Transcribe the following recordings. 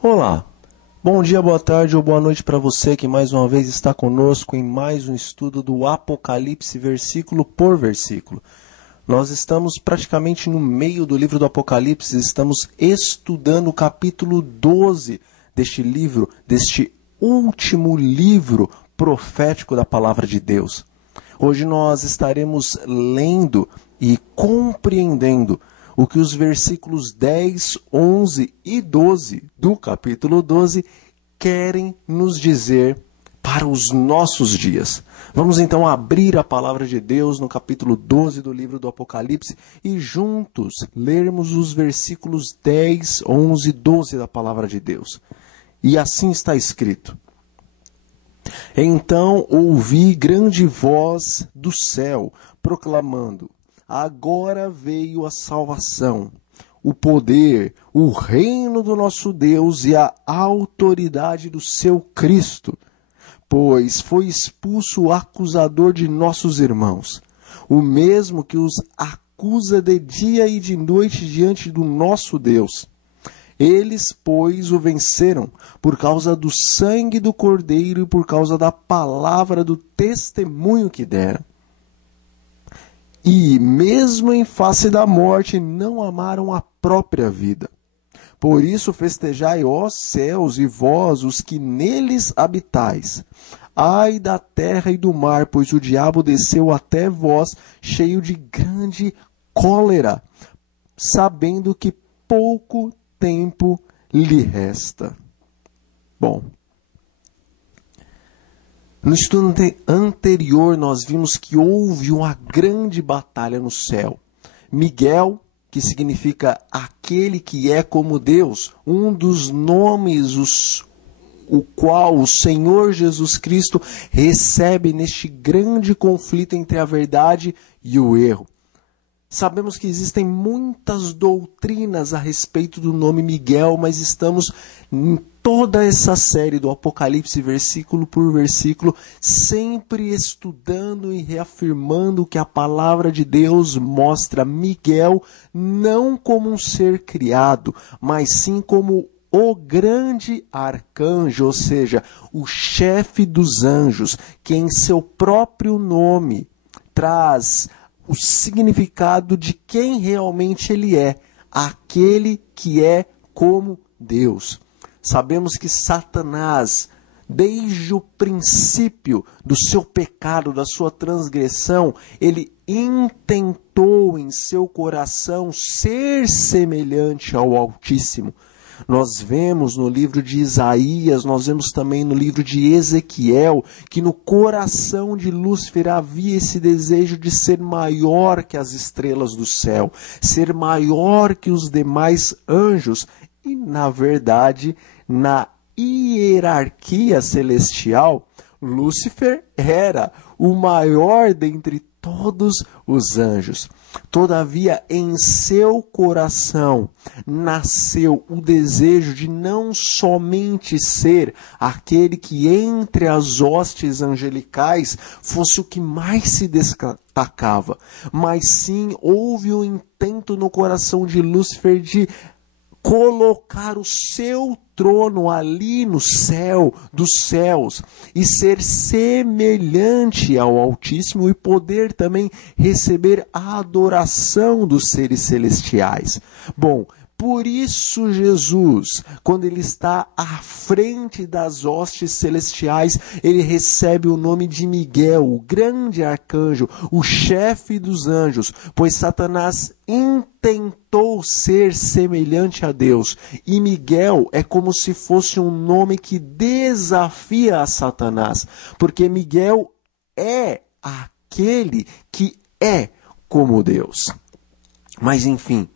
Olá, bom dia, boa tarde ou boa noite para você que mais uma vez está conosco em mais um estudo do Apocalipse, versículo por versículo. Nós estamos praticamente no meio do livro do Apocalipse, estamos estudando o capítulo 12 deste livro, deste último livro profético da Palavra de Deus. Hoje nós estaremos lendo e compreendendo o que os versículos 10, 11 e 12 do capítulo 12 querem nos dizer para os nossos dias. Vamos então abrir a palavra de Deus no capítulo 12 do livro do Apocalipse e juntos lermos os versículos 10, 11 e 12 da palavra de Deus. E assim está escrito: Então ouvi grande voz do céu, proclamando: Agora veio a salvação, o poder, o reino do nosso Deus e a autoridade do seu Cristo. Pois foi expulso o acusador de nossos irmãos, o mesmo que os acusa de dia e de noite diante do nosso Deus. Eles, pois, o venceram por causa do sangue do Cordeiro e por causa da palavra do testemunho que deram. E, mesmo em face da morte, não amaram a própria vida. Por isso festejai, ó céus, e vós, os que neles habitais. Ai da terra e do mar, pois o diabo desceu até vós, cheio de grande cólera, sabendo que pouco tempo lhe resta. Bom, no estudo anterior nós vimos que houve uma grande batalha no céu. Miguel, que significa aquele que é como Deus, um dos nomes o qual o Senhor Jesus Cristo recebe neste grande conflito entre a verdade e o erro. Sabemos que existem muitas doutrinas a respeito do nome Miguel, mas estamos em toda essa série do Apocalipse, versículo por versículo, sempre estudando e reafirmando que a palavra de Deus mostra Miguel não como um ser criado, mas sim como o grande arcanjo, ou seja, o chefe dos anjos, que em seu próprio nome traz o significado de quem realmente ele é, aquele que é como Deus. Sabemos que Satanás, desde o princípio do seu pecado, da sua transgressão, ele intentou em seu coração ser semelhante ao Altíssimo. Nós vemos no livro de Isaías, nós vemos também no livro de Ezequiel, que no coração de Lúcifer havia esse desejo de ser maior que as estrelas do céu, ser maior que os demais anjos. E, na verdade, na hierarquia celestial, Lúcifer era o maior dentre todos os anjos. Todavia, em seu coração nasceu o desejo de não somente ser aquele que entre as hostes angelicais fosse o que mais se destacava, mas sim houve um intento no coração de Lúcifer de colocar o seu trono ali no céu dos céus e ser semelhante ao Altíssimo e poder também receber a adoração dos seres celestiais. Bom, por isso Jesus, quando ele está à frente das hostes celestiais, ele recebe o nome de Miguel, o grande arcanjo, o chefe dos anjos, pois Satanás intentou ser semelhante a Deus. E Miguel é como se fosse um nome que desafia a Satanás, porque Miguel é aquele que é como Deus. Mas enfim,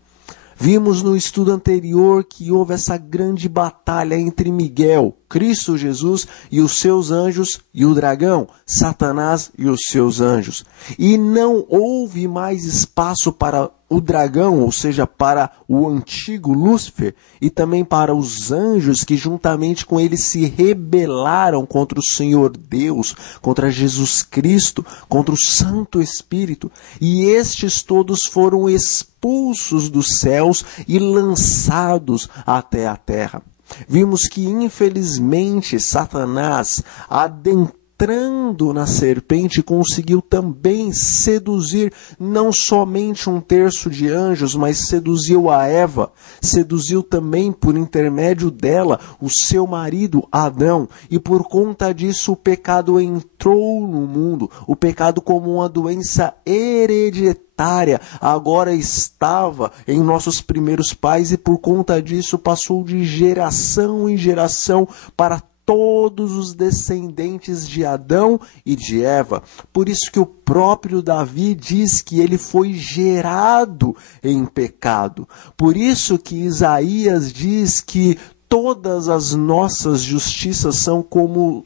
vimos no estudo anterior que houve essa grande batalha entre Miguel, Cristo Jesus, e os seus anjos, e o dragão, Satanás e os seus anjos. E não houve mais espaço para o dragão, ou seja, para o antigo Lúcifer, e também para os anjos que juntamente com ele se rebelaram contra o Senhor Deus, contra Jesus Cristo, contra o Santo Espírito. E estes todos foram expulsos dos céus e lançados até a terra. Vimos que, infelizmente, Satanás, adentrando na serpente, conseguiu também seduzir não somente um terço de anjos, mas seduziu a Eva, seduziu também por intermédio dela o seu marido Adão, e por conta disso o pecado entrou no mundo, o pecado como uma doença hereditária agora estava em nossos primeiros pais e por conta disso passou de geração em geração para todos os descendentes de Adão e de Eva. Por isso que o próprio Davi diz que ele foi gerado em pecado. Por isso que Isaías diz que todas as nossas justiças são como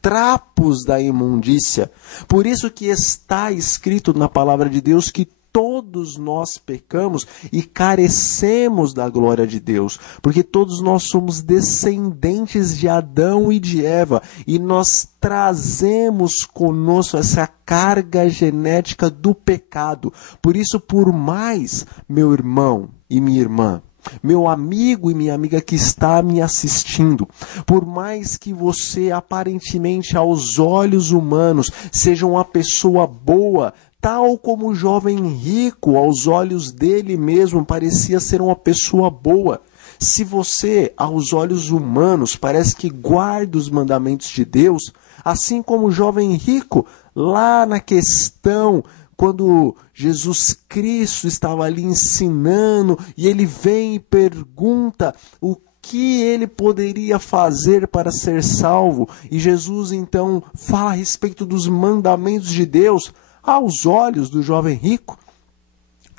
trapos da imundícia. Por isso que está escrito na palavra de Deus que todos nós pecamos e carecemos da glória de Deus, porque todos nós somos descendentes de Adão e de Eva, e nós trazemos conosco essa carga genética do pecado. Por isso, por mais, meu irmão e minha irmã, meu amigo e minha amiga que está me assistindo, por mais que você aparentemente aos olhos humanos seja uma pessoa boa, tal como o jovem rico, aos olhos dele mesmo, parecia ser uma pessoa boa. Se você, aos olhos humanos, parece que guarda os mandamentos de Deus, assim como o jovem rico, lá na questão, quando Jesus Cristo estava ali ensinando, e ele vem e pergunta o que ele poderia fazer para ser salvo, e Jesus então fala a respeito dos mandamentos de Deus. Aos olhos do jovem rico,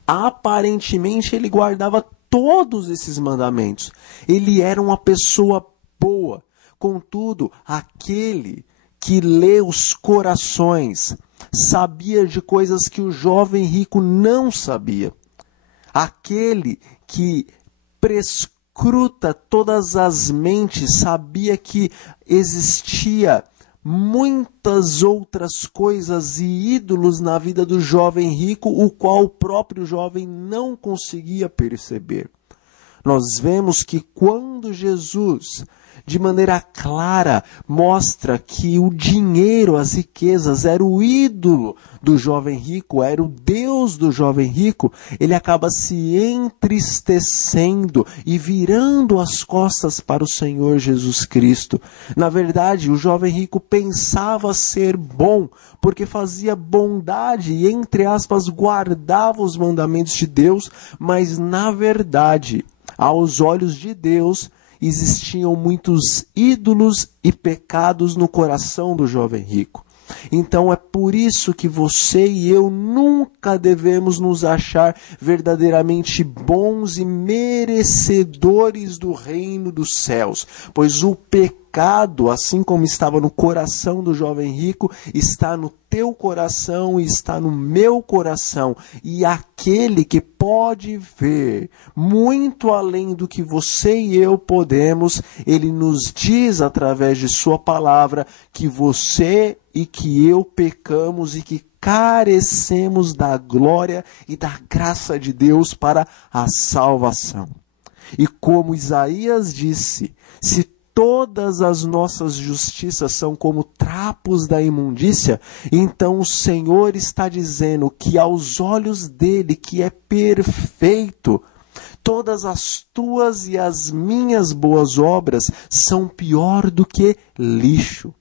aparentemente ele guardava todos esses mandamentos. Ele era uma pessoa boa. Contudo, aquele que lê os corações sabia de coisas que o jovem rico não sabia. Aquele que prescruta todas as mentes sabia que existia muitas outras coisas e ídolos na vida do jovem rico, o qual o próprio jovem não conseguia perceber. Nós vemos que quando Jesus, de maneira clara, mostra que o dinheiro, as riquezas, era o ídolo do jovem rico, era o Deus do jovem rico, ele acaba se entristecendo e virando as costas para o Senhor Jesus Cristo. Na verdade, o jovem rico pensava ser bom, porque fazia bondade e, entre aspas, guardava os mandamentos de Deus, mas, na verdade, aos olhos de Deus, existiam muitos ídolos e pecados no coração do jovem rico. Então é por isso que você e eu nunca devemos nos achar verdadeiramente bons e merecedores do reino dos céus, pois o pecado, assim como estava no coração do jovem rico, está no teu coração e está no meu coração. E aquele que pode ver muito além do que você e eu podemos, ele nos diz através de sua palavra que você e que eu pecamos e que carecemos da glória e da graça de Deus para a salvação. E como Isaías disse, se todas as nossas justiças são como trapos da imundícia, então o Senhor está dizendo que aos olhos dele, que é perfeito, todas as tuas e as minhas boas obras são pior do que lixo.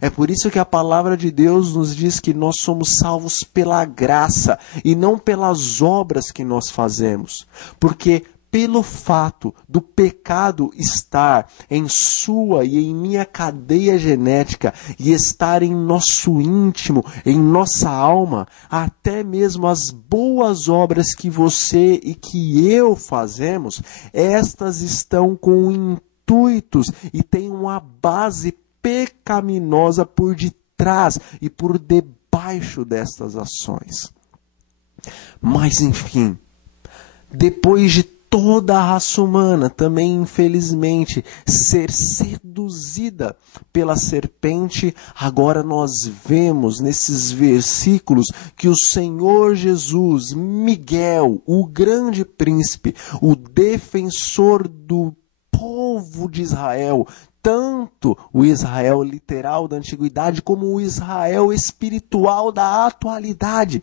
É por isso que a palavra de Deus nos diz que nós somos salvos pela graça e não pelas obras que nós fazemos. Porque pelo fato do pecado estar em sua e em minha cadeia genética e estar em nosso íntimo, em nossa alma, até mesmo as boas obras que você e que eu fazemos, estas estão com intuitos e têm uma base pecaminosa por detrás e por debaixo destas ações. Mas enfim, depois de toda a raça humana também, infelizmente, ser seduzida pela serpente, agora nós vemos nesses versículos que o Senhor Jesus, Miguel, o grande príncipe, o defensor do povo de Israel, tanto o Israel literal da antiguidade como o Israel espiritual da atualidade.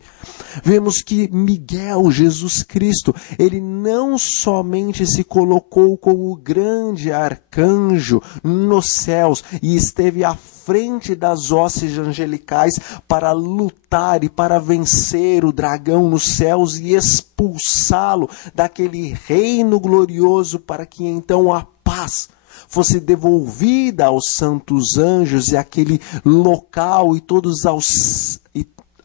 Vemos que Miguel, Jesus Cristo, ele não somente se colocou como o grande arcanjo nos céus e esteve à frente das hostes angelicais para lutar e para vencer o dragão nos céus e expulsá-lo daquele reino glorioso, para que então a paz fosse devolvida aos santos anjos e aquele local e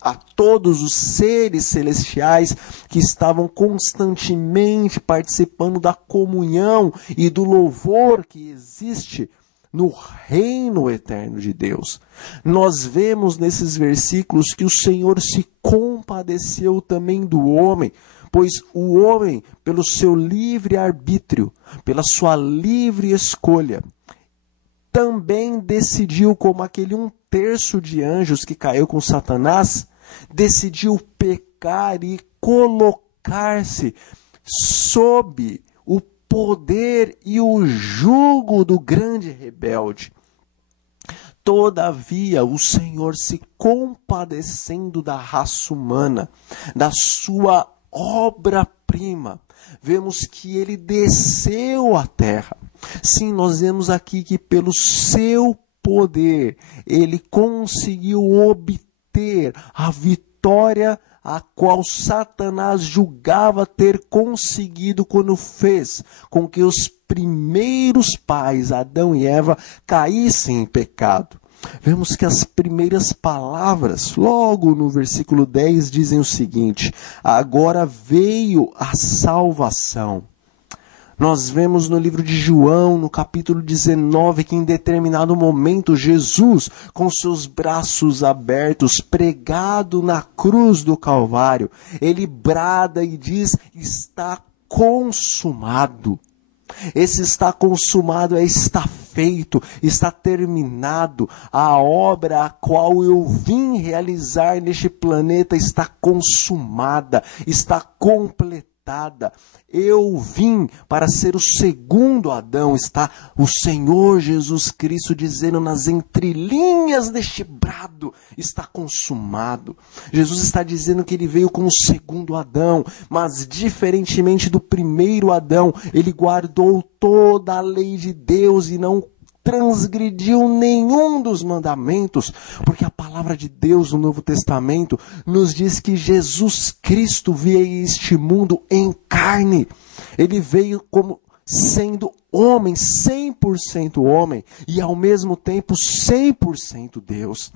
a todos os seres celestiais que estavam constantemente participando da comunhão e do louvor que existe no reino eterno de Deus. Nós vemos nesses versículos que o Senhor se compadeceu também do homem, pois o homem, pelo seu livre arbítrio, pela sua livre escolha, também decidiu, como aquele 1/3 de anjos que caiu com Satanás, decidiu pecar e colocar-se sob o poder e o jugo do grande rebelde. Todavia, o Senhor, se compadecendo da raça humana, da sua obra-prima, vemos que ele desceu à terra. Sim, nós vemos aqui que pelo seu poder, ele conseguiu obter a vitória a qual Satanás julgava ter conseguido quando fez com que os primeiros pais, Adão e Eva, caíssem em pecado. Vemos que as primeiras palavras, logo no versículo 10, dizem o seguinte: agora veio a salvação. Nós vemos no livro de João, no capítulo 19, que em determinado momento Jesus, com seus braços abertos, pregado na cruz do Calvário, ele brada e diz: está consumado. Esse está consumado está feito, está terminado. A obra a qual eu vim realizar neste planeta está consumada, está completada. Eu vim para ser o segundo Adão, está o Senhor Jesus Cristo dizendo nas entrelinhas deste brado: está consumado. Jesus está dizendo que ele veio como o segundo Adão, mas diferentemente do primeiro Adão, ele guardou toda a lei de Deus e não transgrediu nenhum dos mandamentos, porque a palavra de Deus no Novo Testamento nos diz que Jesus Cristo veio a este mundo em carne. Ele veio como sendo homem, 100% homem, e ao mesmo tempo 100% Deus.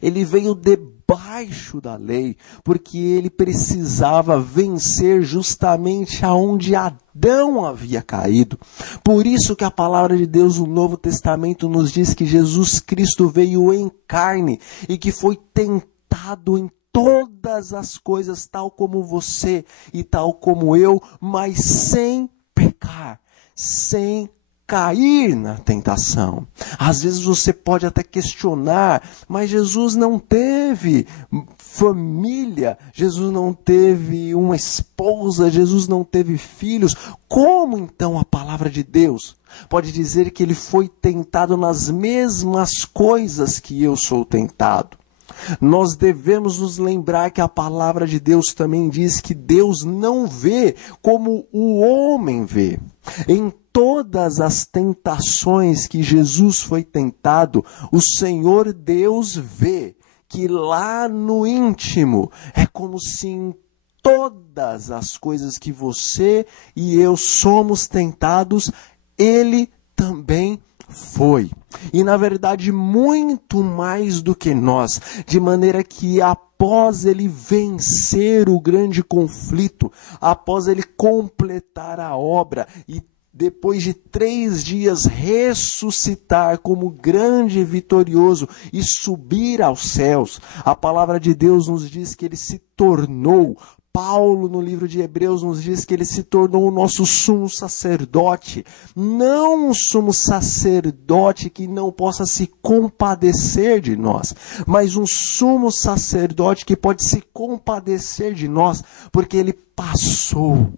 Ele veio debaixo da lei, porque ele precisava vencer justamente aonde Adão havia caído. Por isso que a palavra de Deus no Novo Testamento nos diz que Jesus Cristo veio em carne e que foi tentado em todas as coisas, tal como você e tal como eu, mas sem pecar, sem cair na tentação. Às vezes você pode até questionar, mas Jesus não teve família, Jesus não teve uma esposa, Jesus não teve filhos. Como então a palavra de Deus pode dizer que ele foi tentado nas mesmas coisas que eu sou tentado? Nós devemos nos lembrar que a palavra de Deus também diz que Deus não vê como o homem vê. Em todas as tentações que Jesus foi tentado, o Senhor Deus vê que lá no íntimo é como se em todas as coisas que você e eu somos tentados, Ele também foi. E na verdade muito mais do que nós, de maneira que após ele vencer o grande conflito, após ele completar a obra e depois de 3 dias ressuscitar como grande e vitorioso e subir aos céus, a palavra de Deus nos diz que ele se tornou, Paulo, no livro de Hebreus, nos diz que ele se tornou o nosso sumo sacerdote. Não um sumo sacerdote que não possa se compadecer de nós, mas um sumo sacerdote que pode se compadecer de nós, porque ele passou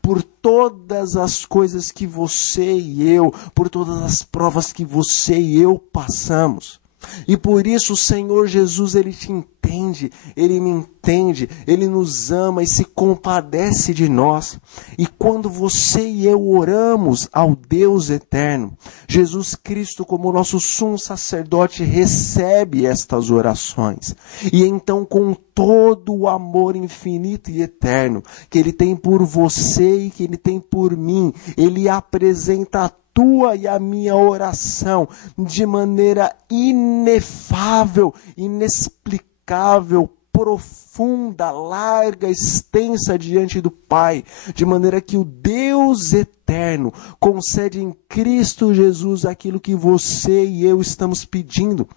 por todas as coisas que você e eu, por todas as provas que você e eu passamos. E por isso o Senhor Jesus, Ele te entende, Ele me entende, Ele nos ama e se compadece de nós. E quando você e eu oramos ao Deus eterno, Jesus Cristo, como nosso sumo sacerdote, recebe estas orações. E então, com todo o amor infinito e eterno que Ele tem por você e que Ele tem por mim, Ele apresenta a tua e a minha oração de maneira inefável, inexplicável, profunda, larga, extensa diante do Pai, de maneira que o Deus eterno concede em Cristo Jesus aquilo que você e eu estamos pedindo,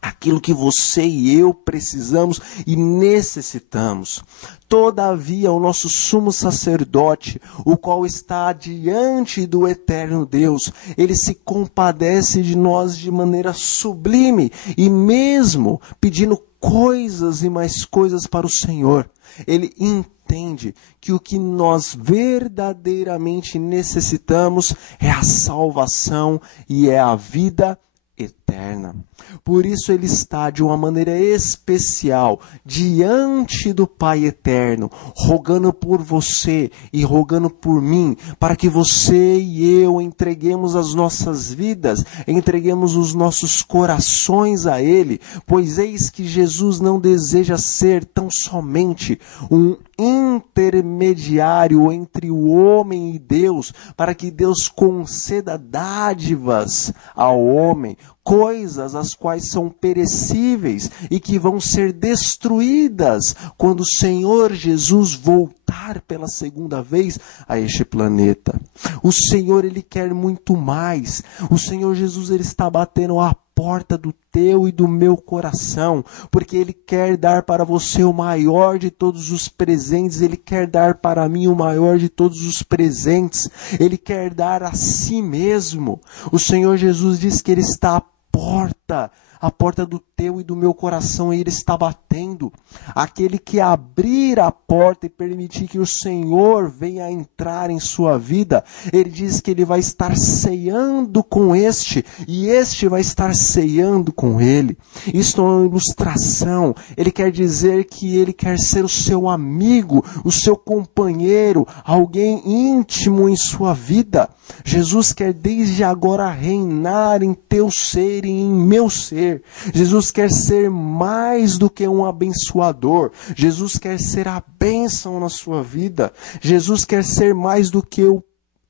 aquilo que você e eu precisamos e necessitamos. Todavia, o nosso sumo sacerdote, o qual está diante do eterno Deus, ele se compadece de nós de maneira sublime e mesmo pedindo coisas e mais coisas para o Senhor, ele entende que o que nós verdadeiramente necessitamos é a salvação e é a vida eterna. Por isso ele está de uma maneira especial diante do Pai eterno, rogando por você e rogando por mim, para que você e eu entreguemos as nossas vidas, entreguemos os nossos corações a Ele, pois eis que Jesus não deseja ser tão somente um intermediário entre o homem e Deus, para que Deus conceda dádivas ao homem, coisas as quais são perecíveis e que vão ser destruídas quando o Senhor Jesus voltar pela segunda vez a este planeta. O Senhor, Ele quer muito mais. O Senhor Jesus, Ele está batendo a porta do teu e do meu coração, porque Ele quer dar para você o maior de todos os presentes, Ele quer dar para mim o maior de todos os presentes, Ele quer dar a si mesmo. O Senhor Jesus diz que Ele está à porta do teu e do meu coração, e Ele está batendo. Aquele que abrir a porta e permitir que o Senhor venha entrar em sua vida, Ele diz que Ele vai estar ceando com este, e este vai estar ceando com Ele. Isto é uma ilustração. Ele quer dizer que Ele quer ser o seu amigo, o seu companheiro, alguém íntimo em sua vida. Jesus quer desde agora reinar em teu ser e em meu ser. Jesus quer ser mais do que um abençoador. Jesus quer ser a bênção na sua vida. Jesus quer ser mais do que o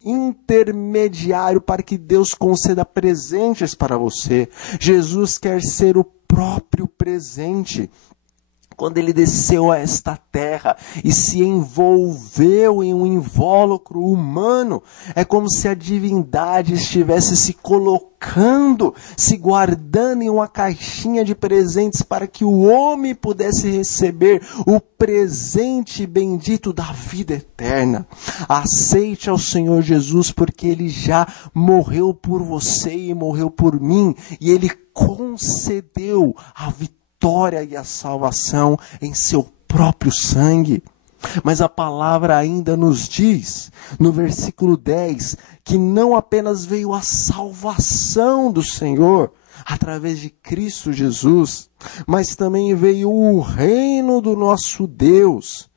intermediário para que Deus conceda presentes para você. Jesus quer ser o próprio presente. Quando Ele desceu a esta terra e se envolveu em um invólucro humano, é como se a divindade estivesse se colocando, se guardando em uma caixinha de presentes para que o homem pudesse receber o presente bendito da vida eterna. Aceite ao Senhor Jesus, porque Ele já morreu por você e morreu por mim, e Ele concedeu a vitória e a salvação em seu próprio sangue. Mas a palavra ainda nos diz, no versículo 10, que não apenas veio a salvação do Senhor através de Cristo Jesus, mas também veio o reino do nosso Deus.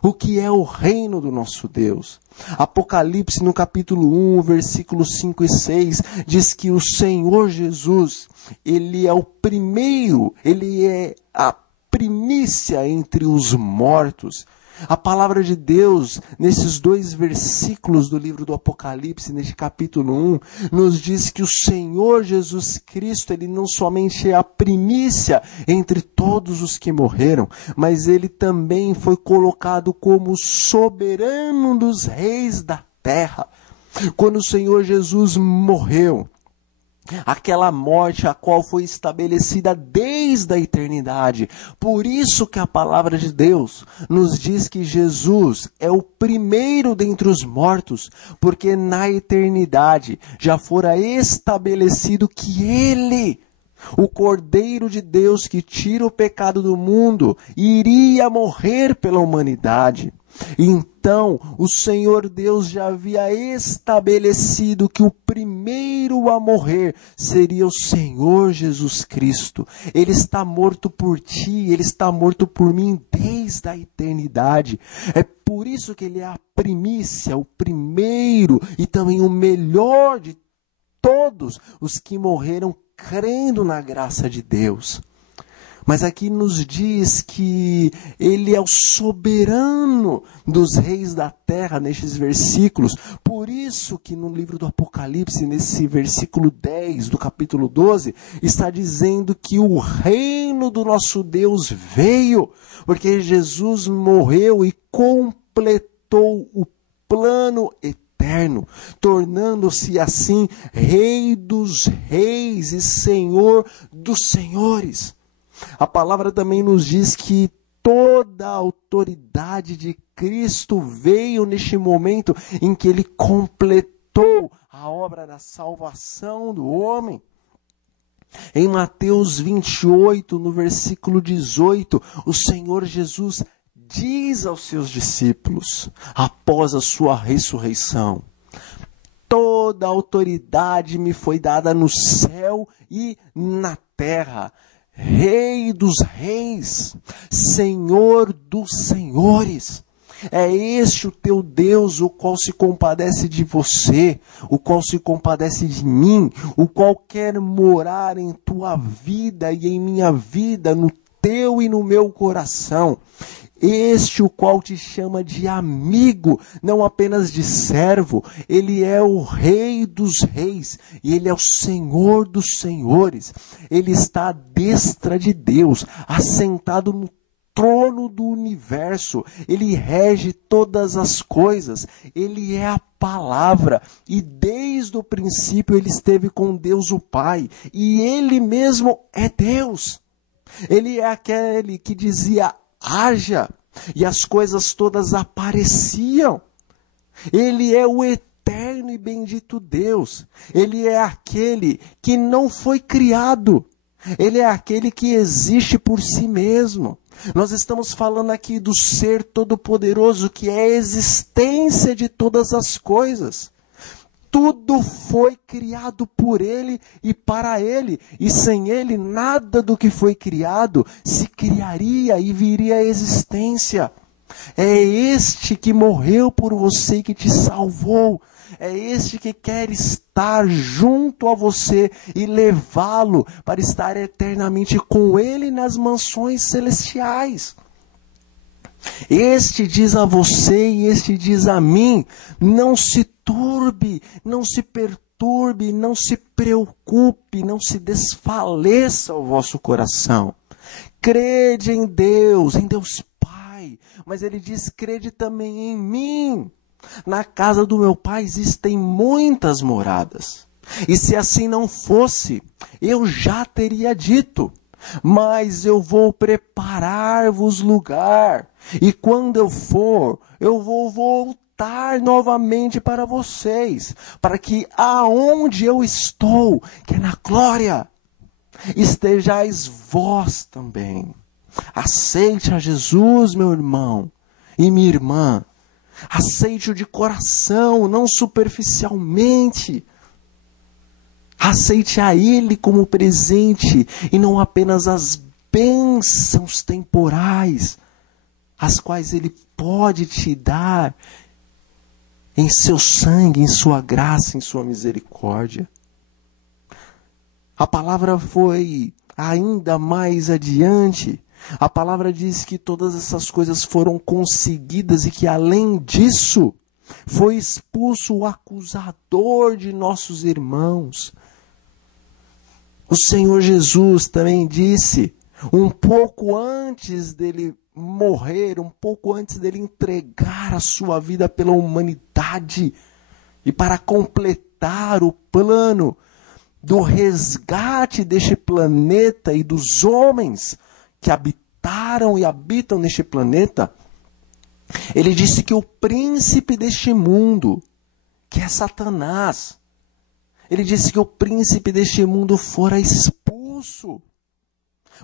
O que é o reino do nosso Deus? Apocalipse, no capítulo 1, versículos 5 e 6, diz que o Senhor Jesus, Ele é o primeiro, Ele é a primícia entre os mortos. A palavra de Deus, nesses 2 versículos do livro do Apocalipse, neste capítulo 1, nos diz que o Senhor Jesus Cristo, Ele não somente é a primícia entre todos os que morreram, mas Ele também foi colocado como soberano dos reis da terra. Quando o Senhor Jesus morreu, aquela morte a qual foi estabelecida desde a eternidade. Por isso que a palavra de Deus nos diz que Jesus é o primeiro dentre os mortos, porque na eternidade já fora estabelecido que Ele, o Cordeiro de Deus que tira o pecado do mundo, iria morrer pela humanidade. Então, o Senhor Deus já havia estabelecido que o primeiro a morrer seria o Senhor Jesus Cristo. Ele está morto por ti, Ele está morto por mim desde a eternidade. É por isso que Ele é a primícia, o primeiro e também o melhor de todos os que morreram crendo na graça de Deus. Mas aqui nos diz que Ele é o soberano dos reis da terra, nestes versículos. Por isso que no livro do Apocalipse, nesse versículo 10 do capítulo 12, está dizendo que o reino do nosso Deus veio, porque Jesus morreu e completou o plano eterno, tornando-se assim Rei dos reis e Senhor dos senhores. A palavra também nos diz que toda a autoridade de Cristo veio neste momento em que Ele completou a obra da salvação do homem. Em Mateus 28, no versículo 18, o Senhor Jesus diz aos seus discípulos, após a sua ressurreição: toda a autoridade me foi dada no céu e na terra. Rei dos reis, Senhor dos senhores. É este o teu Deus, o qual se compadece de você, o qual se compadece de mim, o qual quer morar em tua vida e em minha vida, no teu e no meu coração. Este o qual te chama de amigo, não apenas de servo. Ele é o Rei dos reis e Ele é o Senhor dos senhores. Ele está à destra de Deus, assentado no trono do universo. Ele rege todas as coisas. Ele é a palavra e desde o princípio Ele esteve com Deus o Pai e Ele mesmo é Deus. Ele é aquele que dizia: haja, e as coisas todas apareciam. Ele é o eterno e bendito Deus. Ele é aquele que não foi criado. Ele é aquele que existe por si mesmo. Nós estamos falando aqui do ser todo-poderoso, que é a existência de todas as coisas. Tudo foi criado por Ele e para Ele. E sem Ele, nada do que foi criado se criaria e viria à existência. É este que morreu por você e que te salvou. É este que quer estar junto a você e levá-lo para estar eternamente com Ele nas mansões celestiais. Este diz a você e este diz a mim: não se turbe, não se perturbe, não se preocupe, não se desfaleça o vosso coração. Crede em Deus Pai, mas Ele diz: crede também em mim. Na casa do meu Pai existem muitas moradas. E se assim não fosse, eu já teria dito. Mas eu vou preparar-vos lugar. E quando eu for, eu vou voltar novamente para vocês, para que aonde eu estou, que é na glória, estejais vós também. Aceite a Jesus, meu irmão e minha irmã. Aceite-o de coração, não superficialmente. Aceite a Ele como presente e não apenas as bênçãos temporais, as quais Ele pode te dar em seu sangue, em sua graça, em sua misericórdia. A palavra foi ainda mais adiante. A palavra diz que todas essas coisas foram conseguidas e que além disso foi expulso o acusador de nossos irmãos. O Senhor Jesus também disse, um pouco antes dele morrer, um pouco antes dele entregar a sua vida pela humanidade e para completar o plano do resgate deste planeta e dos homens que habitaram e habitam neste planeta, ele disse que o príncipe deste mundo, que é Satanás, ele disse que o príncipe deste mundo fora expulso,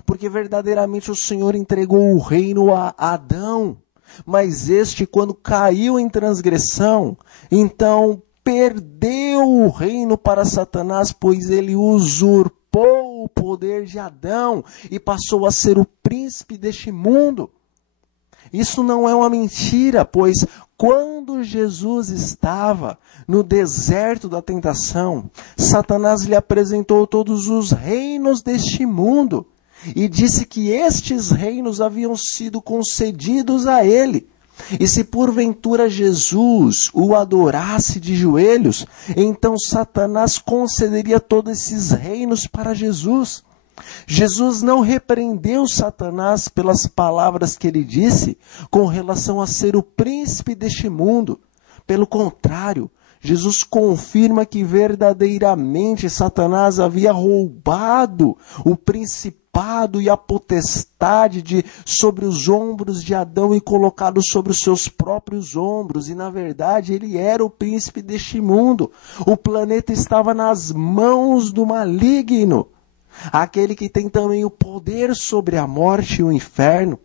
porque verdadeiramente o Senhor entregou o reino a Adão, Mas este, quando caiu em transgressão, então perdeu o reino para Satanás, pois ele usurpou o poder de Adão e passou a ser o príncipe deste mundo. Isso não é uma mentira, pois quando Jesus estava no deserto da tentação, Satanás lhe apresentou todos os reinos deste mundo e disse que estes reinos haviam sido concedidos a ele. E se porventura Jesus o adorasse de joelhos, então Satanás concederia todos esses reinos para Jesus. Jesus não repreendeu Satanás pelas palavras que ele disse com relação a ser o príncipe deste mundo. Pelo contrário, Jesus confirma que verdadeiramente Satanás havia roubado o principado e a potestade sobre os ombros de Adão e colocado sobre os seus próprios ombros. E na verdade ele era o príncipe deste mundo. O planeta estava nas mãos do maligno, aquele que tem também o poder sobre a morte e o inferno.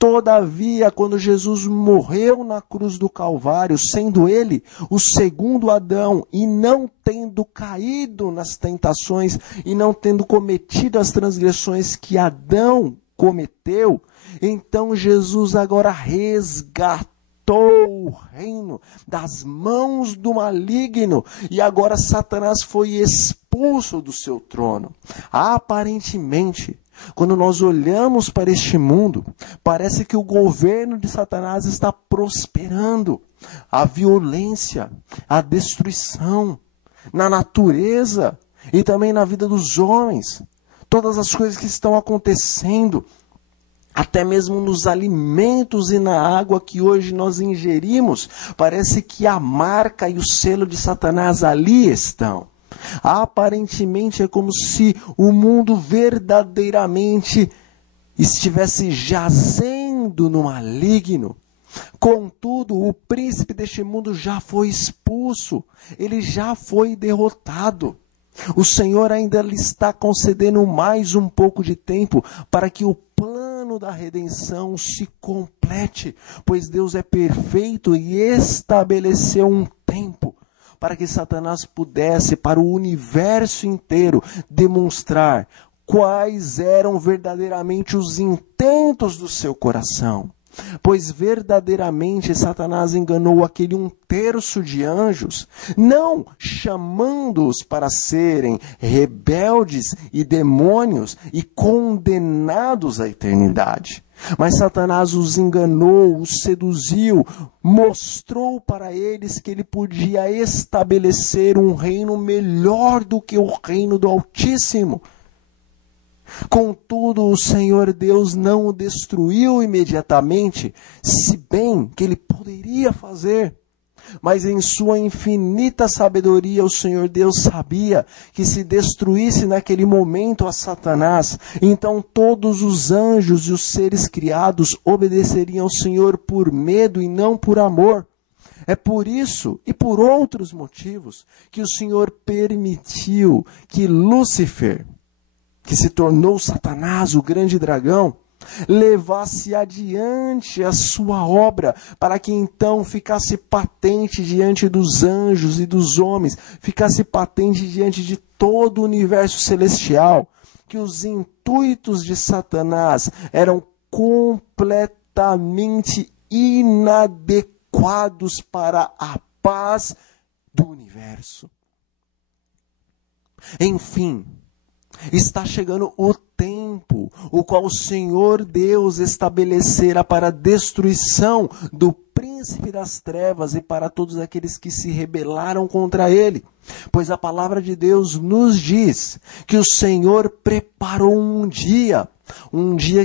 Todavia, quando Jesus morreu na cruz do Calvário, sendo ele o segundo Adão e não tendo caído nas tentações e não tendo cometido as transgressões que Adão cometeu, então Jesus agora resgatou o reino das mãos do maligno e agora Satanás foi expulso do seu trono. Aparentemente, quando nós olhamos para este mundo, parece que o governo de Satanás está prosperando. A violência, a destruição na natureza e também na vida dos homens. Todas as coisas que estão acontecendo, até mesmo nos alimentos e na água que hoje nós ingerimos, parece que a marca e o selo de Satanás ali estão. Aparentemente é como se o mundo verdadeiramente estivesse jazendo no maligno. Contudo, o príncipe deste mundo já foi expulso, ele já foi derrotado. O Senhor ainda lhe está concedendo mais um pouco de tempo para que o plano da redenção se complete, pois Deus é perfeito e estabeleceu um tempo para que Satanás pudesse, para o universo inteiro, demonstrar quais eram verdadeiramente os intentos do seu coração. Pois verdadeiramente Satanás enganou aquele 1/3 de anjos, não chamando-os para serem rebeldes e demônios e condenados à eternidade. Mas Satanás os enganou, os seduziu, mostrou para eles que ele podia estabelecer um reino melhor do que o reino do Altíssimo. Contudo, o Senhor Deus não o destruiu imediatamente, se bem que ele poderia fazer. Mas em sua infinita sabedoria, o Senhor Deus sabia que se destruísse naquele momento a Satanás, então todos os anjos e os seres criados obedeceriam ao Senhor por medo e não por amor. É por isso e por outros motivos que o Senhor permitiu que Lúcifer, que se tornou Satanás, o grande dragão, levasse adiante a sua obra, para que então ficasse patente diante dos anjos e dos homens, ficasse patente diante de todo o universo celestial, que os intuitos de Satanás eram completamente inadequados para a paz do universo. Enfim, está chegando o tempo, o qual o Senhor Deus estabelecerá para a destruição do príncipe das trevas e para todos aqueles que se rebelaram contra ele. Pois a palavra de Deus nos diz que o Senhor preparou um dia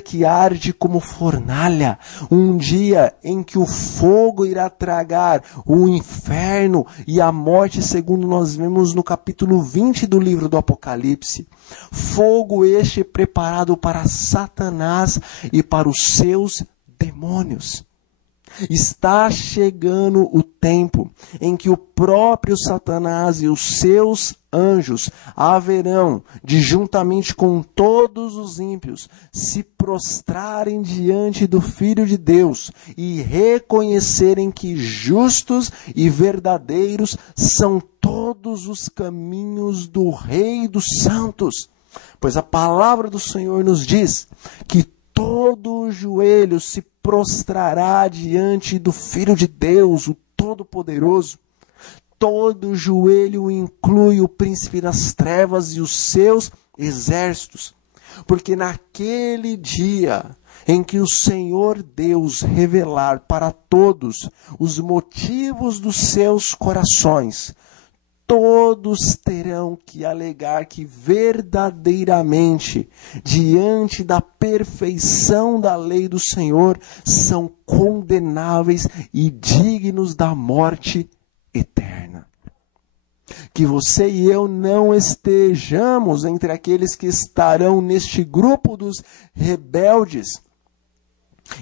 que arde como fornalha, um dia em que o fogo irá tragar o inferno e a morte, segundo nós vemos no capítulo 20 do livro do Apocalipse. Fogo este preparado para Satanás e para os seus demônios. Está chegando o tempo em que o próprio Satanás e os seus anjos haverão de, juntamente com todos os ímpios, se prostrarem diante do Filho de Deus e reconhecerem que justos e verdadeiros são todos os caminhos do Rei dos Santos. Pois a palavra do Senhor nos diz que todo o joelho se prostrará diante do Filho de Deus, o Todo-Poderoso. Todo o joelho inclui o príncipe das trevas e os seus exércitos. Porque naquele dia em que o Senhor Deus revelar para todos os motivos dos seus corações, todos terão que alegar que verdadeiramente, diante da perfeição da lei do Senhor, são condenáveis e dignos da morte eterna. Que você e eu não estejamos entre aqueles que estarão neste grupo dos rebeldes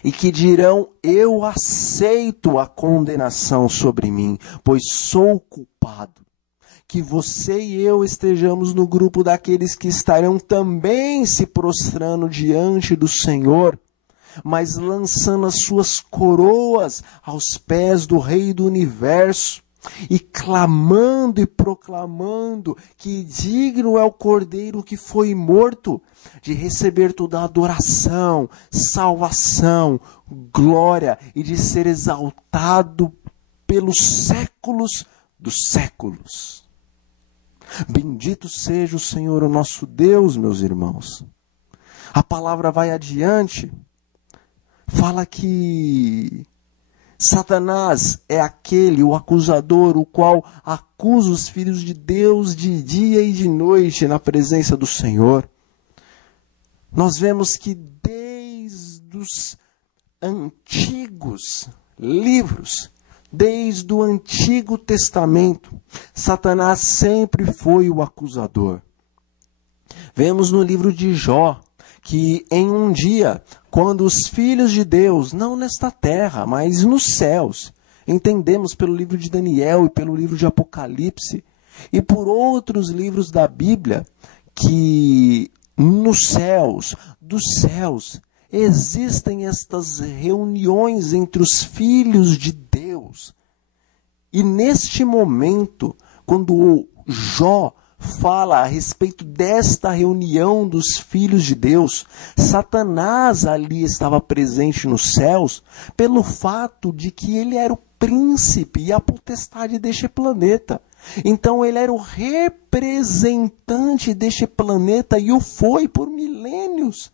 e que dirão: eu aceito a condenação sobre mim, pois sou culpado. Que você e eu estejamos no grupo daqueles que estarão também se prostrando diante do Senhor, mas lançando as suas coroas aos pés do Rei do Universo e clamando e proclamando que digno é o Cordeiro que foi morto de receber toda a adoração, salvação, glória e de ser exaltado pelos séculos dos séculos. Bendito seja o Senhor, o nosso Deus, meus irmãos. A palavra vai adiante, fala que Satanás é aquele, o acusador, o qual acusa os filhos de Deus de dia e de noite na presença do Senhor. Nós vemos que desde os antigos livros, desde o Antigo Testamento, Satanás sempre foi o acusador. Vemos no livro de Jó que em um dia, quando os filhos de Deus, não nesta terra, mas nos céus, entendemos pelo livro de Daniel e pelo livro de Apocalipse, e por outros livros da Bíblia, que nos céus, dos céus, existem estas reuniões entre os filhos de Deus. E neste momento, quando Jó fala a respeito desta reunião dos filhos de Deus, Satanás ali estava presente nos céus pelo fato de que ele era o príncipe e a potestade deste planeta. Então ele era o representante deste planeta e o foi por milênios,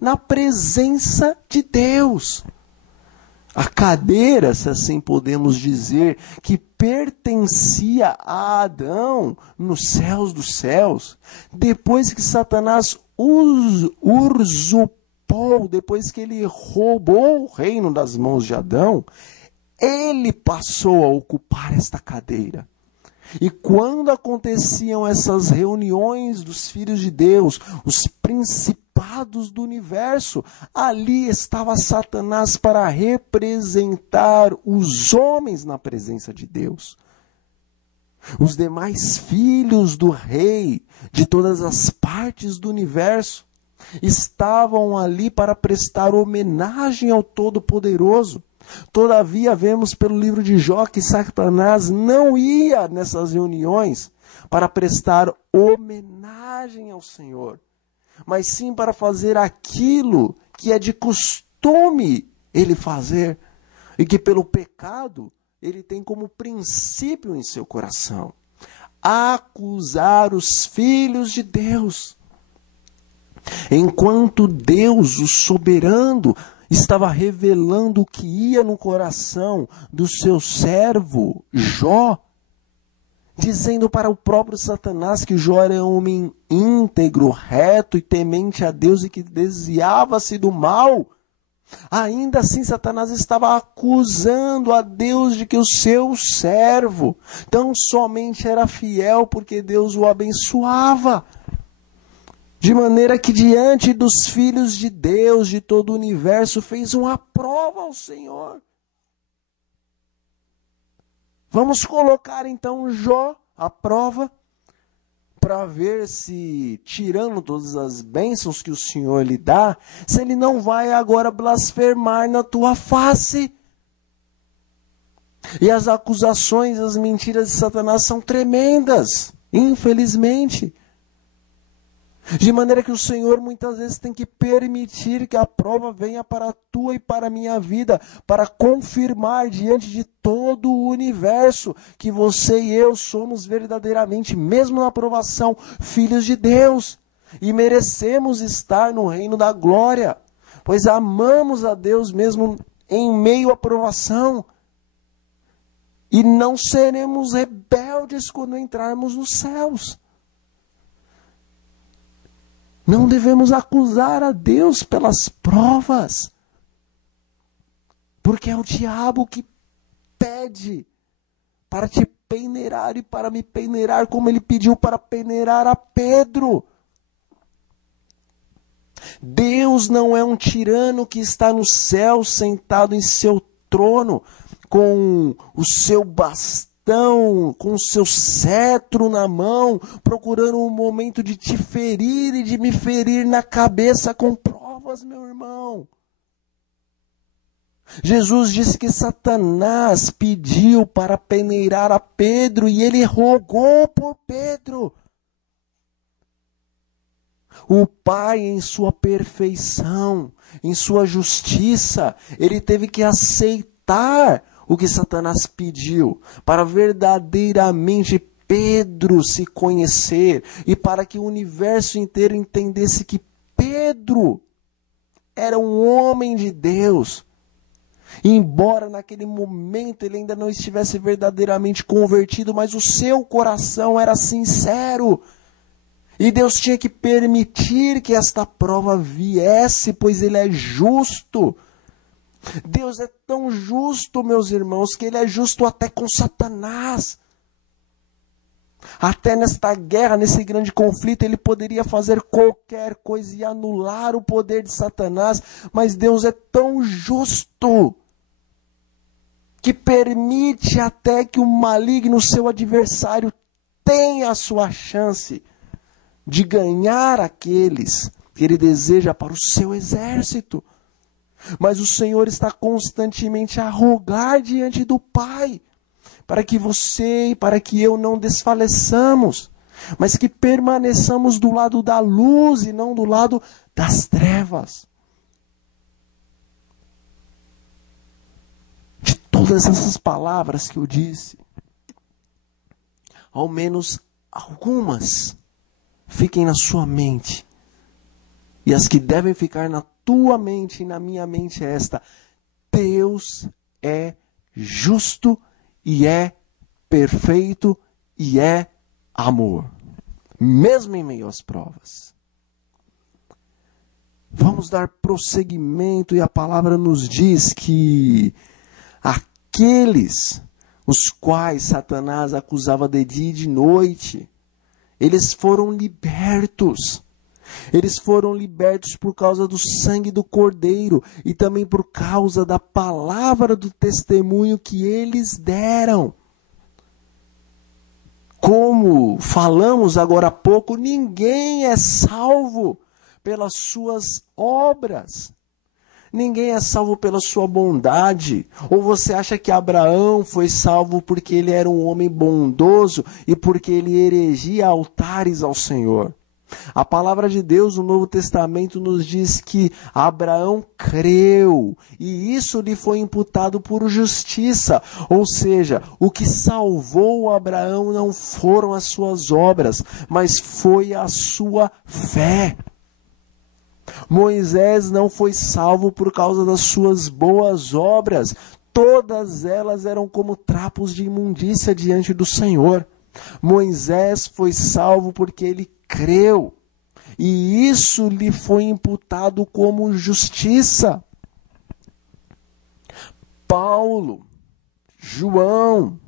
na presença de Deus. A cadeira, se assim podemos dizer, que pertencia a Adão nos céus dos céus, depois que Satanás usurpou, depois que ele roubou o reino das mãos de Adão, ele passou a ocupar esta cadeira. E quando aconteciam essas reuniões dos filhos de Deus, os principados do universo, ali estava Satanás para representar os homens na presença de Deus. Os demais filhos do rei de todas as partes do universo estavam ali para prestar homenagem ao Todo-Poderoso. Todavia, vemos pelo livro de Jó que Satanás não ia nessas reuniões para prestar homenagem ao Senhor, mas sim para fazer aquilo que é de costume ele fazer, e que pelo pecado ele tem como princípio em seu coração: acusar os filhos de Deus. Enquanto Deus, o soberano, estava revelando o que ia no coração do seu servo Jó, dizendo para o próprio Satanás que Jó era um homem íntegro, reto e temente a Deus e que desviava-se do mal. Ainda assim, Satanás estava acusando a Deus de que o seu servo tão somente era fiel porque Deus o abençoava. De maneira que diante dos filhos de Deus, de todo o universo, fez uma prova ao Senhor. Vamos colocar então Jó à prova, para ver se, tirando todas as bênçãos que o Senhor lhe dá, se ele não vai agora blasfemar na tua face. E as acusações, as mentiras de Satanás são tremendas, infelizmente. De maneira que o Senhor muitas vezes tem que permitir que a prova venha para a tua e para a minha vida, para confirmar diante de todo o universo que você e eu somos verdadeiramente, mesmo na provação, filhos de Deus. E merecemos estar no reino da glória, pois amamos a Deus mesmo em meio à provação. E não seremos rebeldes quando entrarmos nos céus. Não devemos acusar a Deus pelas provas, porque é o diabo que pede para te peneirar e para me peneirar, como ele pediu para peneirar a Pedro. Deus não é um tirano que está no céu sentado em seu trono, com o seu bastão, com o seu cetro na mão, procurando um momento de te ferir e de me ferir na cabeça com provas, meu irmão. Jesus disse que Satanás pediu para peneirar a Pedro e ele rogou por Pedro. O Pai, em sua perfeição, em sua justiça, ele teve que aceitar o que Satanás pediu, para verdadeiramente Pedro se conhecer e para que o universo inteiro entendesse que Pedro era um homem de Deus. Embora naquele momento ele ainda não estivesse verdadeiramente convertido, mas o seu coração era sincero. E Deus tinha que permitir que esta prova viesse, pois ele é justo. Deus é tão justo, meus irmãos, que ele é justo até com Satanás. Até nesta guerra, nesse grande conflito, ele poderia fazer qualquer coisa e anular o poder de Satanás, mas Deus é tão justo que permite até que o maligno, seu adversário, tenha a sua chance de ganhar aqueles que ele deseja para o seu exército. Mas o Senhor está constantemente a rogar diante do Pai, para que você e para que eu não desfaleçamos, mas que permaneçamos do lado da luz e não do lado das trevas. De todas essas palavras que eu disse, ao menos algumas fiquem na sua mente. E as que devem ficar na tua mente e na minha mente é esta: Deus é justo e é perfeito e é amor, mesmo em meio às provas. Vamos dar prosseguimento e a palavra nos diz que aqueles os quais Satanás acusava de dia e de noite, eles foram libertos. Eles foram libertos por causa do sangue do Cordeiro e também por causa da palavra do testemunho que eles deram. Como falamos agora há pouco, ninguém é salvo pelas suas obras. Ninguém é salvo pela sua bondade. Ou você acha que Abraão foi salvo porque ele era um homem bondoso e porque ele erigia altares ao Senhor? A palavra de Deus no Novo Testamento nos diz que Abraão creu e isso lhe foi imputado por justiça. Ou seja, o que salvou Abraão não foram as suas obras, mas foi a sua fé. Moisés não foi salvo por causa das suas boas obras. Todas elas eram como trapos de imundícia diante do Senhor. Moisés foi salvo porque ele creu. E isso lhe foi imputado como justiça. Paulo, João,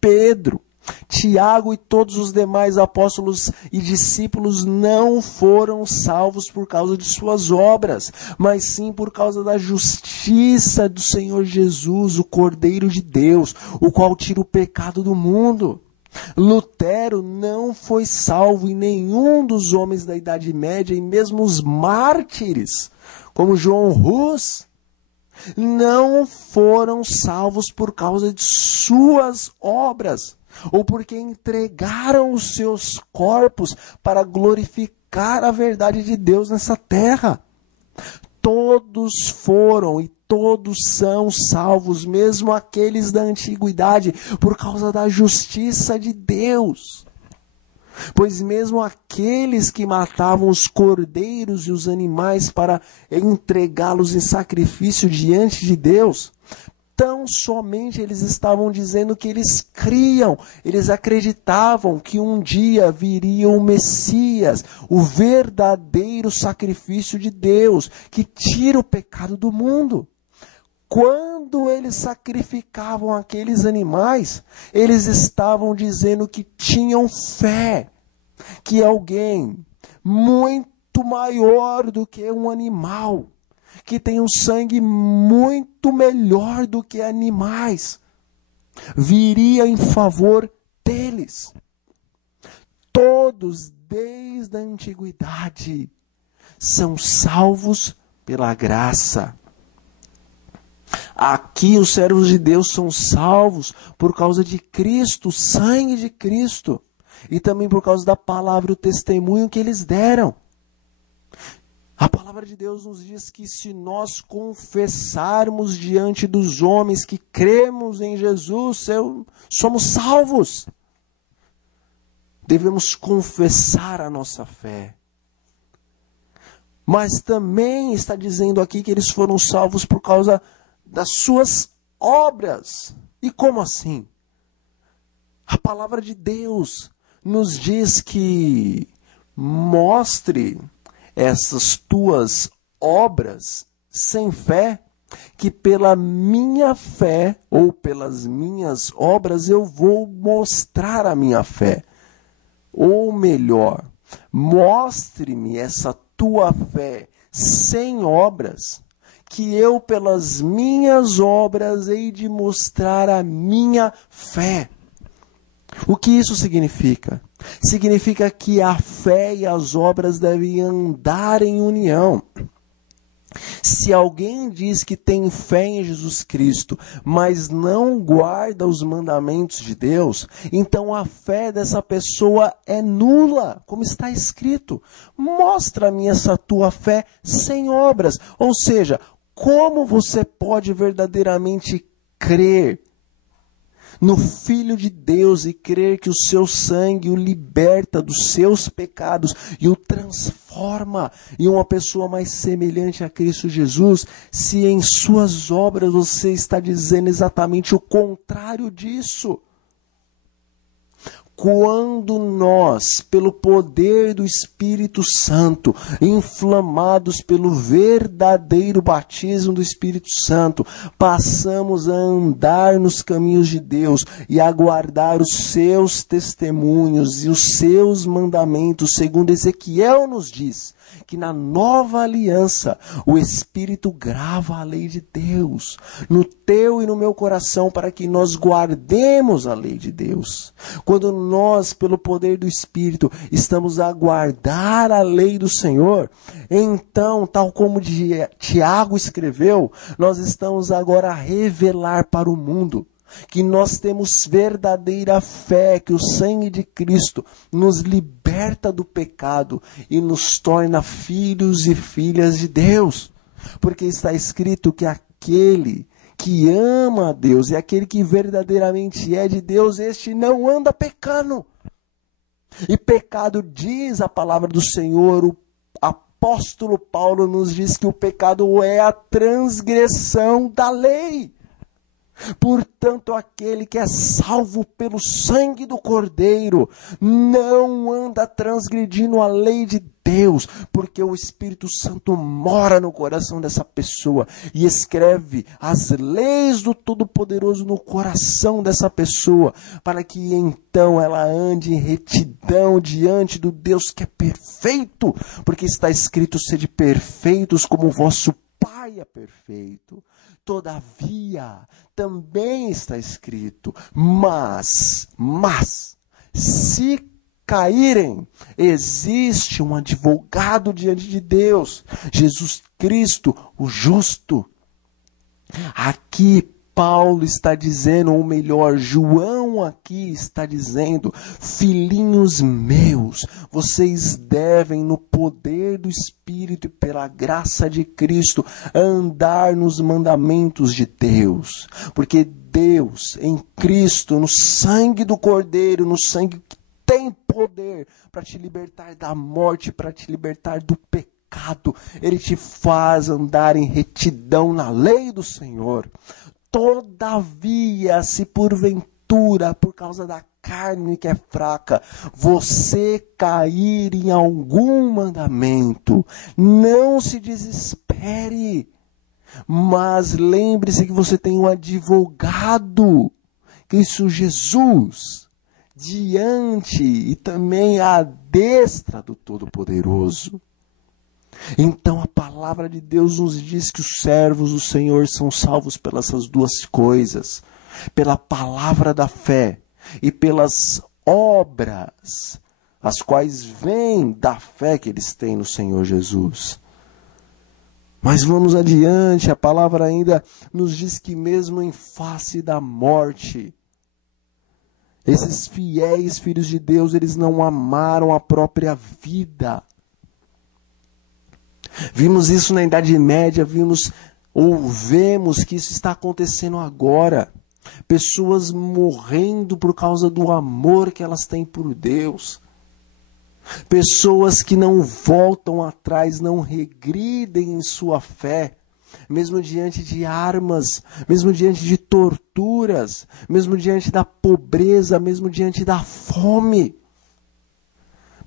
Pedro, Tiago e todos os demais apóstolos e discípulos não foram salvos por causa de suas obras, mas sim por causa da justiça do Senhor Jesus, o Cordeiro de Deus, o qual tira o pecado do mundo. Lutero não foi salvo e nenhum dos homens da Idade Média, e mesmo os mártires, como João Hus, não foram salvos por causa de suas obras, ou porque entregaram os seus corpos para glorificar a verdade de Deus nessa terra. Todos foram e todos são salvos, mesmo aqueles da antiguidade, por causa da justiça de Deus. Pois mesmo aqueles que matavam os cordeiros e os animais para entregá-los em sacrifício diante de Deus, tão somente eles estavam dizendo que eles criam, eles acreditavam que um dia viria o Messias, o verdadeiro sacrifício de Deus, que tira o pecado do mundo. Quando eles sacrificavam aqueles animais, eles estavam dizendo que tinham fé, que alguém muito maior do que um animal, que tem um sangue muito melhor do que animais, viria em favor deles. Todos, desde a antiguidade, são salvos pela graça. Aqui os servos de Deus são salvos por causa de Cristo, o sangue de Cristo, e também por causa da palavra e o testemunho que eles deram. A palavra de Deus nos diz que se nós confessarmos diante dos homens que cremos em Jesus, somos salvos. Devemos confessar a nossa fé. Mas também está dizendo aqui que eles foram salvos por causa das suas obras. E como assim? A palavra de Deus nos diz que mostre essas tuas obras sem fé, que pela minha fé ou pelas minhas obras eu vou mostrar a minha fé. Ou melhor, mostre-me essa tua fé sem obras, que eu pelas minhas obras hei de mostrar a minha fé. O que isso significa? Significa que a fé e as obras devem andar em união. Se alguém diz que tem fé em Jesus Cristo, mas não guarda os mandamentos de Deus, então a fé dessa pessoa é nula, como está escrito. Mostra-me essa tua fé sem obras. Ou seja, como você pode verdadeiramente crer no Filho de Deus e crer que o seu sangue o liberta dos seus pecados e o transforma em uma pessoa mais semelhante a Cristo Jesus, se em suas obras você está dizendo exatamente o contrário disso? Quando nós, pelo poder do Espírito Santo, inflamados pelo verdadeiro batismo do Espírito Santo, passamos a andar nos caminhos de Deus e a guardar os seus testemunhos e os seus mandamentos, segundo Ezequiel nos diz, que na nova aliança o Espírito grava a lei de Deus no teu e no meu coração para que nós guardemos a lei de Deus. Quando nós, pelo poder do Espírito, estamos a guardar a lei do Senhor, então, tal como Tiago escreveu, nós estamos agora a revelar para o mundo que nós temos verdadeira fé, que o sangue de Cristo nos liberta do pecado e nos torna filhos e filhas de Deus. Porque está escrito que aquele que ama a Deus e aquele que verdadeiramente é de Deus, este não anda pecando. E pecado, diz a palavra do Senhor, o apóstolo Paulo nos diz que o pecado é a transgressão da lei. Portanto, aquele que é salvo pelo sangue do Cordeiro não anda transgredindo a lei de Deus, porque o Espírito Santo mora no coração dessa pessoa e escreve as leis do Todo-Poderoso no coração dessa pessoa, para que então ela ande em retidão diante do Deus que é perfeito, porque está escrito: sede perfeitos como o vosso Pai é perfeito. Todavia, também está escrito, mas, se caírem, existe um advogado diante de Deus, Jesus Cristo, o justo. Aqui Paulo está dizendo, ou melhor, João aqui está dizendo: filhinhos meus, vocês devem, no poder do Espírito e pela graça de Cristo, andar nos mandamentos de Deus. Porque Deus, em Cristo, no sangue do Cordeiro, no sangue que tem poder para te libertar da morte, para te libertar do pecado, Ele te faz andar em retidão na lei do Senhor. Todavia, se porventura, por causa da carne que é fraca, você cair em algum mandamento, não se desespere, mas lembre-se que você tem um advogado, Cristo Jesus, diante e também à destra do Todo-Poderoso. Então a palavra de Deus nos diz que os servos do Senhor são salvos pelas essas duas coisas: pela palavra da fé e pelas obras, as quais vêm da fé que eles têm no Senhor Jesus. Mas vamos adiante, a palavra ainda nos diz que mesmo em face da morte, esses fiéis filhos de Deus, eles não amaram a própria vida. Vimos isso na Idade Média, vemos que isso está acontecendo agora. Pessoas morrendo por causa do amor que elas têm por Deus. Pessoas que não voltam atrás, não regridem em sua fé, mesmo diante de armas, mesmo diante de torturas, mesmo diante da pobreza, mesmo diante da fome.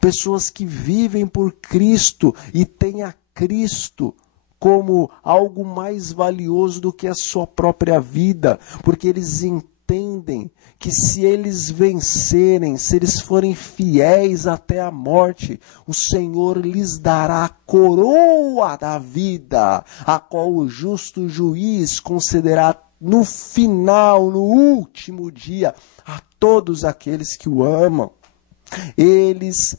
Pessoas que vivem por Cristo e têm a Cristo como algo mais valioso do que a sua própria vida, porque eles entendem que se eles vencerem, se eles forem fiéis até a morte, o Senhor lhes dará a coroa da vida, a qual o justo juiz concederá no final, no último dia, a todos aqueles que o amam. Eles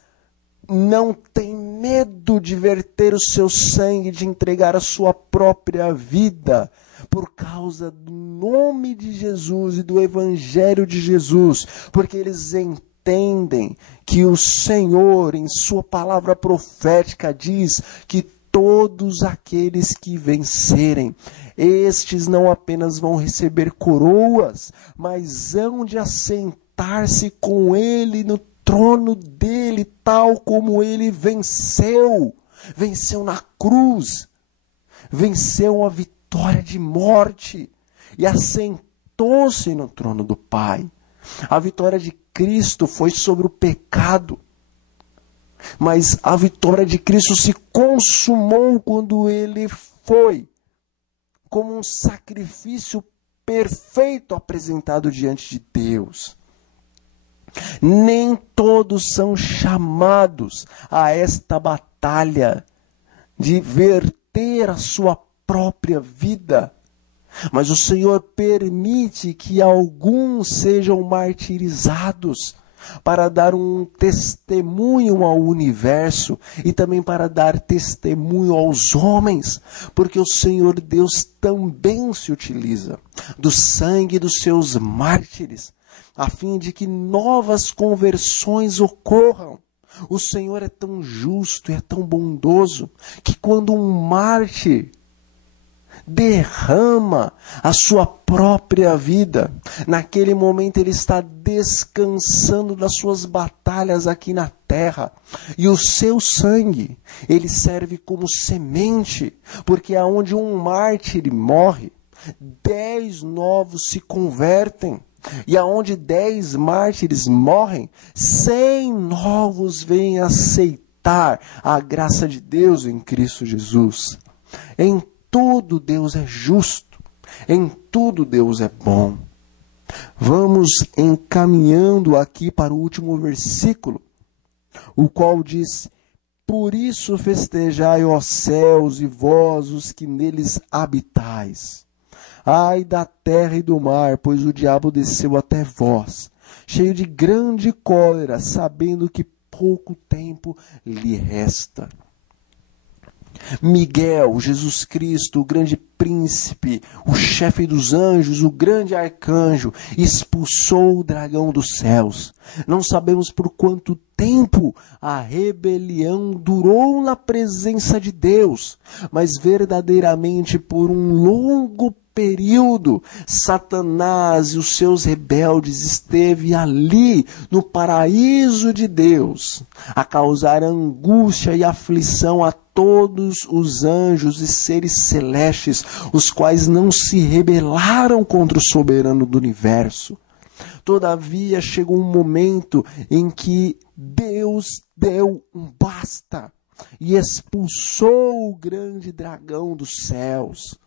não têm medo de verter o seu sangue, de entregar a sua própria vida, por causa do nome de Jesus e do Evangelho de Jesus, porque eles entendem que o Senhor, em sua palavra profética, diz que todos aqueles que vencerem, estes não apenas vão receber coroas, mas hão de assentar-se com Ele no trono dele, tal como ele venceu na cruz, venceu a vitória de morte e assentou-se no trono do Pai. A vitória de Cristo foi sobre o pecado, mas a vitória de Cristo se consumou quando ele foi como um sacrifício perfeito apresentado diante de Deus. Nem todos são chamados a esta batalha de verter a sua própria vida, mas o Senhor permite que alguns sejam martirizados para dar um testemunho ao universo e também para dar testemunho aos homens, porque o Senhor Deus também se utiliza do sangue dos seus mártires, a fim de que novas conversões ocorram. O Senhor é tão justo e é tão bondoso que quando um mártir derrama a sua própria vida, naquele momento ele está descansando das suas batalhas aqui na terra, e o seu sangue, ele serve como semente, porque aonde um mártir morre, 10 novos se convertem. E aonde 10 mártires morrem, 100 novos vêm aceitar a graça de Deus em Cristo Jesus. Em tudo Deus é justo, em tudo Deus é bom. Vamos encaminhando aqui para o último versículo, o qual diz: por isso festejai, ó céus, e vós os que neles habitais. Ai da terra e do mar, pois o diabo desceu até vós, cheio de grande cólera, sabendo que pouco tempo lhe resta. Miguel, Jesus Cristo, o grande príncipe, o chefe dos anjos, o grande arcanjo, expulsou o dragão dos céus. Não sabemos por quanto tempo a rebelião durou na presença de Deus, mas verdadeiramente por um longo período, Satanás e os seus rebeldes esteve ali no paraíso de Deus, a causar angústia e aflição a todos os anjos e seres celestes, os quais não se rebelaram contra o soberano do universo. Todavia chegou um momento em que Deus deu um basta e expulsou o grande dragão dos céus.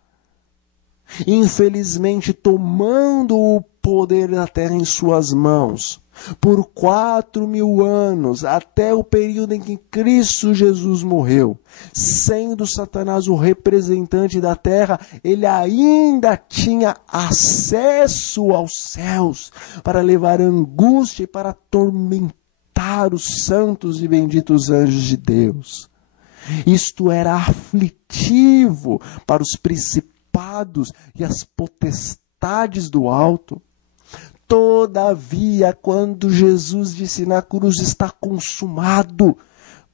Infelizmente, tomando o poder da terra em suas mãos, por 4.000 anos, até o período em que Cristo Jesus morreu, sendo Satanás o representante da terra, ele ainda tinha acesso aos céus para levar angústia e para atormentar os santos e benditos anjos de Deus. Isto era aflitivo para os principados e as potestades do alto. Todavia, quando Jesus disse na cruz, está consumado,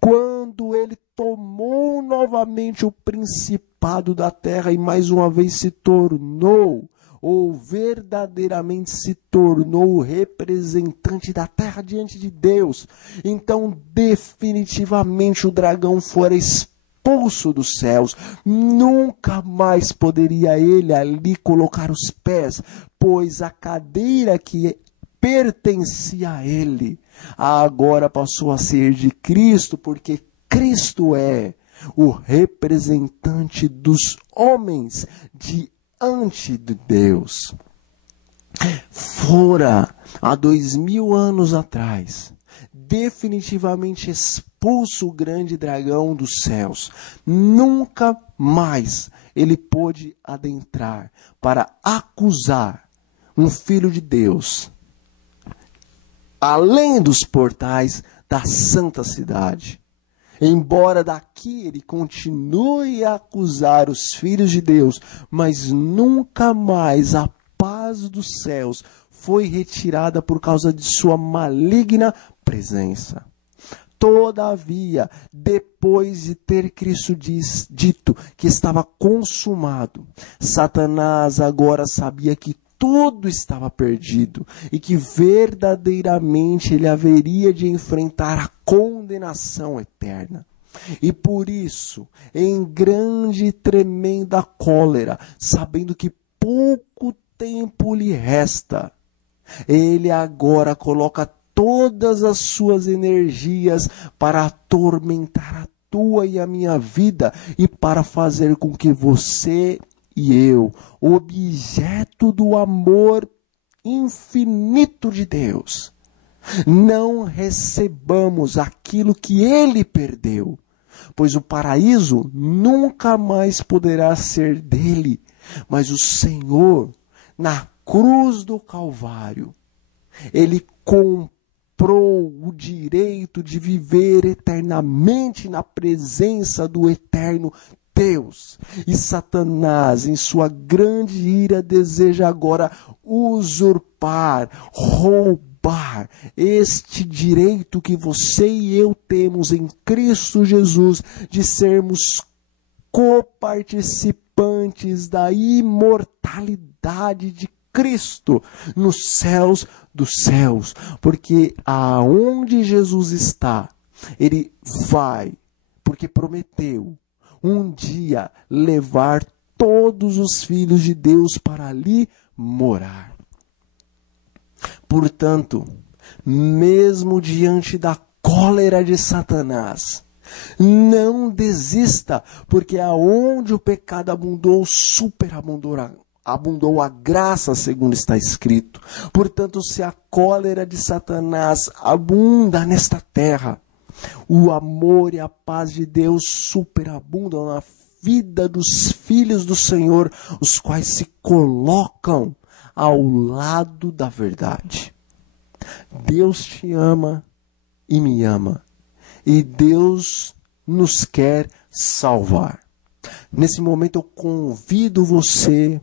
quando ele tomou novamente o principado da terra e mais uma vez se tornou, ou verdadeiramente se tornou o representante da terra diante de Deus, então definitivamente o dragão fora expulso dos céus. Nunca mais poderia ele ali colocar os pés, pois a cadeira que pertencia a ele agora passou a ser de Cristo, porque Cristo é o representante dos homens diante de Deus. Fora há 2.000 anos atrás, definitivamente expulso o grande dragão dos céus. Nunca mais ele pôde adentrar para acusar um filho de Deus, além dos portais da santa cidade. Embora daqui ele continue a acusar os filhos de Deus, mas nunca mais a paz dos céus foi retirada por causa de sua maligna presença. Todavia, depois de ter Cristo dito que estava consumado, Satanás agora sabia que tudo estava perdido e que verdadeiramente ele haveria de enfrentar a condenação eterna. E por isso, em grande e tremenda cólera, sabendo que pouco tempo lhe resta, ele agora coloca todas as suas energias para atormentar a tua e a minha vida e para fazer com que você e eu, objeto do amor infinito de Deus, não recebamos aquilo que ele perdeu, pois o paraíso nunca mais poderá ser dele, mas o Senhor, na cruz do Calvário, ele comprou o direito de viver eternamente na presença do eterno Deus. E Satanás, em sua grande ira, deseja agora usurpar, roubar este direito que você e eu temos em Cristo Jesus de sermos coparticipantes da imortalidade de Cristo nos céus dos céus. Porque aonde Jesus está, ele vai, porque prometeu um dia levar todos os filhos de Deus para ali morar. Portanto, mesmo diante da cólera de Satanás, não desista, porque aonde o pecado abundou, abundou a graça, segundo está escrito. Portanto, se a cólera de Satanás abunda nesta terra, o amor e a paz de Deus superabundam na vida dos filhos do Senhor, os quais se colocam ao lado da verdade. Deus te ama e me ama. E Deus nos quer salvar. Nesse momento eu convido você,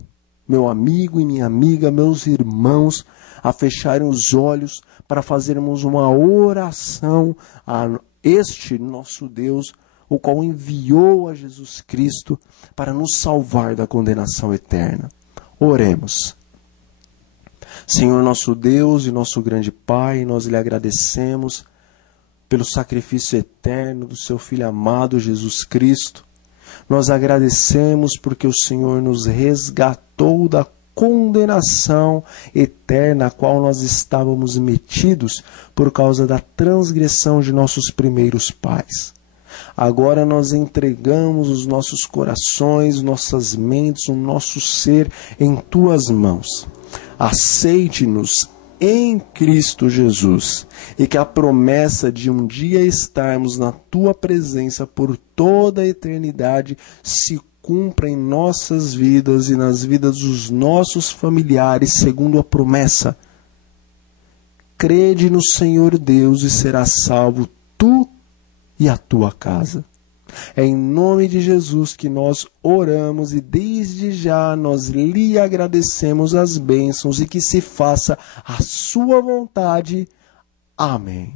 meu amigo e minha amiga, meus irmãos, a fecharem os olhos para fazermos uma oração a este nosso Deus, o qual enviou a Jesus Cristo para nos salvar da condenação eterna. Oremos. Senhor nosso Deus e nosso grande Pai, nós lhe agradecemos pelo sacrifício eterno do seu Filho amado Jesus Cristo. Nós agradecemos porque o Senhor nos resgatou da condenação eterna a qual nós estávamos metidos por causa da transgressão de nossos primeiros pais. Agora nós entregamos os nossos corações, nossas mentes, o nosso ser em tuas mãos. Aceite-nos em Cristo Jesus, e que a promessa de um dia estarmos na tua presença por toda a eternidade se cumpra em nossas vidas e nas vidas dos nossos familiares, segundo a promessa. Crede no Senhor Deus e serás salvo tu e a tua casa. É em nome de Jesus que nós oramos e desde já nós lhe agradecemos as bênçãos e que se faça a sua vontade. Amém.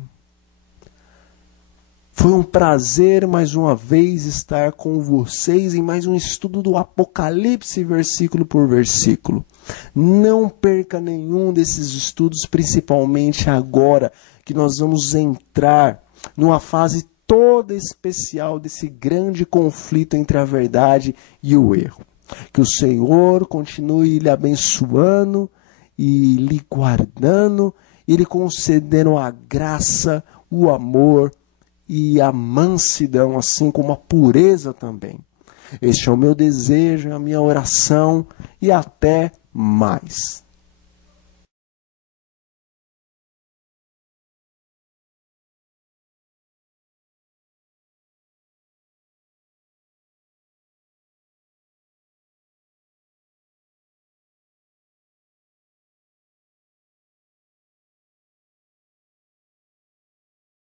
Foi um prazer mais uma vez estar com vocês em mais um estudo do Apocalipse, versículo por versículo. Não perca nenhum desses estudos, principalmente agora que nós vamos entrar numa fase toda especial desse grande conflito entre a verdade e o erro. Que o Senhor continue lhe abençoando e lhe guardando e lhe concedendo a graça, o amor e a mansidão, assim como a pureza também. Este é o meu desejo, a minha oração e até mais.